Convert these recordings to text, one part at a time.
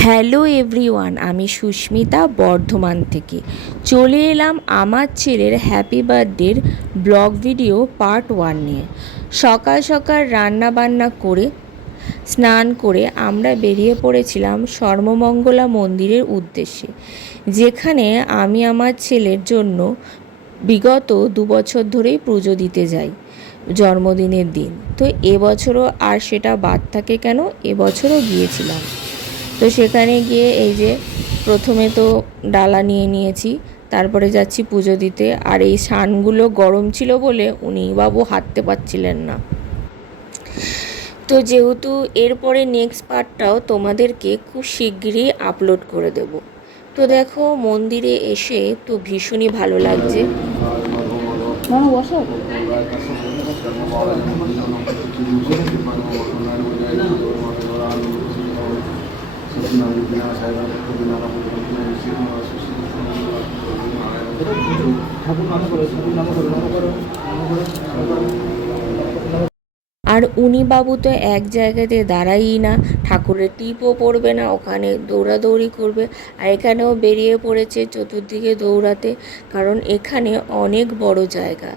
Hello everyone, আমি সুস্মিতা বর্ধমান থেকে চলে এলাম আমার ছেলের হ্যাপি বার্থডের ব্লগ ভিডিও পার্ট 1 নিয়ে। সকাল সকাল রান্না বান্না করে স্নান করে আমরা বেরিয়ে পড়েছিলাম সর্বমঙ্গলা মন্দিরের উদ্দেশ্যে, যেখানে আমি আমার ছেলের জন্য বিগত 2 বছর ধরেই পুজো দিতে যাই জন্মদিনের দিন। তো এবছরও আর সেটা বাদ থাকে কেন, এবছরও গিয়েছিলাম। তো সেখানে গিয়ে এই যে প্রথমে তো ডালা নিয়ে নিয়েছি, তারপরে যাচ্ছি পুজো দিতে। আর এই সানগুলো গরম ছিল বলে উনি বাবু হাঁটতে পারছিলেন না। তো যেহেতু এরপরে নেক্সট পার্টটাও তোমাদেরকে খুব শিগগিরই আপলোড করে দেব। তো দেখো মন্দিরে এসে তো ভীষণই ভালো লাগছে। আর উনি বাবু তো এক জায়গাতে দাঁড়াই না, ঠাকুরের টিপও পড়বে না, ওখানে দৌড়াদৌড়ি করবে। আর এখানেও বেরিয়ে পড়েছে চতুর্দিকে দৌড়াতে, কারণ এখানে অনেক বড় জায়গা।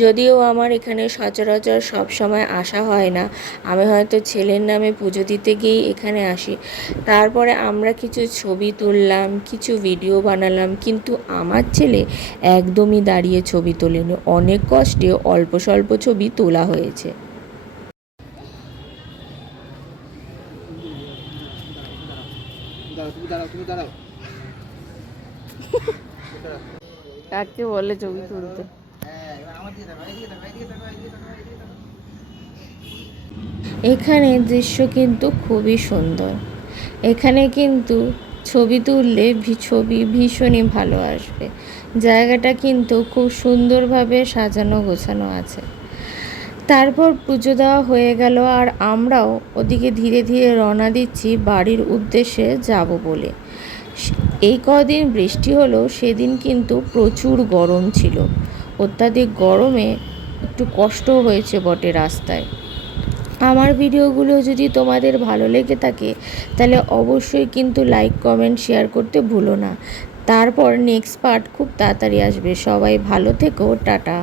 যদিও আমার এখানে সচরাচর সব সময় আসা হয় না, আমি হয়তো ছেলের নামে পুজো দিতে গিয়েই এখানে আসি। তারপরে আমরা কিছু ছবি তুললাম, কিছু ভিডিও বানালাম, কিন্তু আমার ছেলে একদমই দাঁড়িয়ে ছবি তোলেনি, অনেক কষ্টে অল্প স্বল্প ছবি তোলা হয়েছে। কাকে বলে ছবি তুলতে? এখানে দৃশ্য কিন্তু খুবই সুন্দর। এখানে কিন্তু ছবি তুললে ছবি ভীষণই ভালো আসবে। জায়গাটা কিন্তু খুব সুন্দরভাবে সাজানো গোছানো আছে। তারপর পুজো দেওয়া হয়ে গেল, আর আমরাও ওদিকে ধীরে ধীরে রওনা দিচ্ছি বাড়ির উদ্দেশ্যে যাব বলে। এই কদিন বৃষ্টি হলো, সেদিন কিন্তু প্রচুর গরম ছিল। অত্যাধিক গরমে একটু কষ্ট হয়েছে বটে রাস্তায়। আমার ভিডিওগুলো যদি তোমাদের ভালো লেগে থাকে তাহলে অবশ্যই কিন্তু লাইক কমেন্ট শেয়ার করতে ভুলো না। তারপর নেক্সট পার্ট খুব তাড়াতাড়ি আসবে। সবাই ভালো থেকো, টাটা।